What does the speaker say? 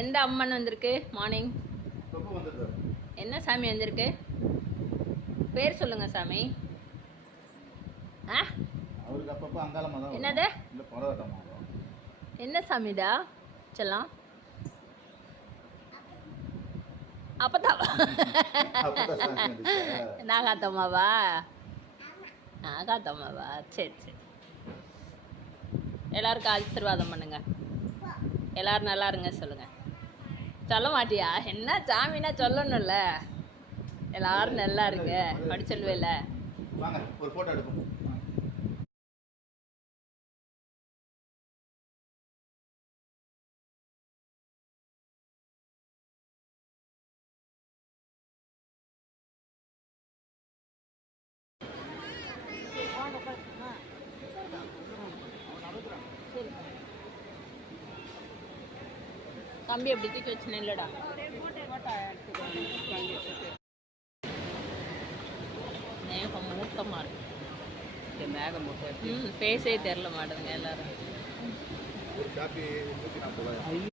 எந்த அம்மன் வந்திருக்கு? மார்னிங் என்ன சாமி வந்திருக்கு? பேர் சொல்லுங்க சாமி. என்னது? என்ன சாமிடா செல்லாம். அப்பதான்? நாகாத்தம்மாவா? நாகாத்தம்மாவா? சரி சரி. எல்லாருக்கும் ஆசீர்வாதம் பண்ணுங்க. எல்லாரும் நல்லா இருங்க சொல்லுங்க. சொல்ல மாட்டியா? என்ன சாமினா சொல்லணும்ல. எல்லாரும் நல்லா இருங்க. அப்படி சொல்லுவேல வாங்க ஒரு ஃபோட்டோ எடுப்போம். தம்பி அப்படி தூக்கி வச்சு இல்லடா. மேகம் மூட்டமா இருக்கு மேகம் மட்டும் ம் பேசே தெரில மாட்டேங்க எல்லாரும்.